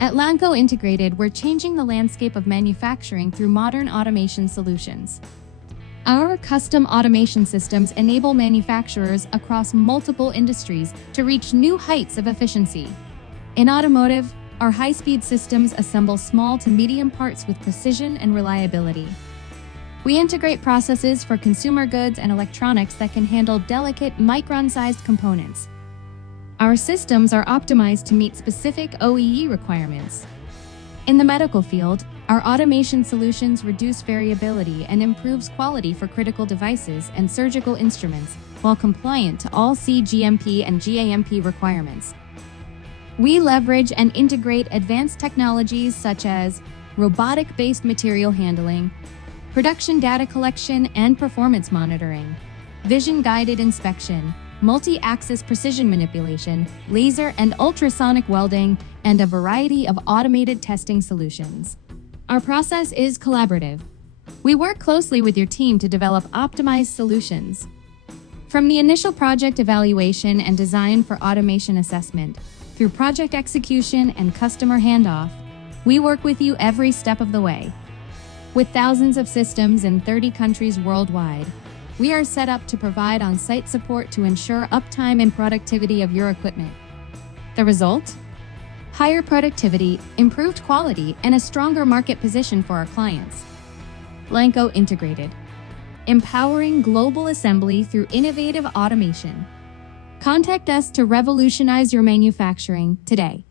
At Lanco Integrated, we're changing the landscape of manufacturing through modern automation solutions. Our custom automation systems enable manufacturers across multiple industries to reach new heights of efficiency. In automotive, our high-speed systems assemble small to medium parts with precision and reliability. We integrate processes for consumer goods and electronics that can handle delicate, micron-sized components. Our systems are optimized to meet specific OEE requirements. In the medical field, our automation solutions reduce variability and improves quality for critical devices and surgical instruments, while compliant to all CGMP and GAMP requirements. We leverage and integrate advanced technologies such as robotic-based material handling, production data collection and performance monitoring, vision-guided inspection, multi-axis precision manipulation, laser and ultrasonic welding, and a variety of automated testing solutions. Our process is collaborative. We work closely with your team to develop optimized solutions. From the initial project evaluation and design for automation assessment, through project execution and customer handoff, we work with you every step of the way. With thousands of systems in 30 countries worldwide, we are set up to provide on-site support to ensure uptime and productivity of your equipment. The result? Higher productivity, improved quality, and a stronger market position for our clients. Lanco Integrated, empowering global assembly through innovative automation. Contact us to revolutionize your manufacturing today.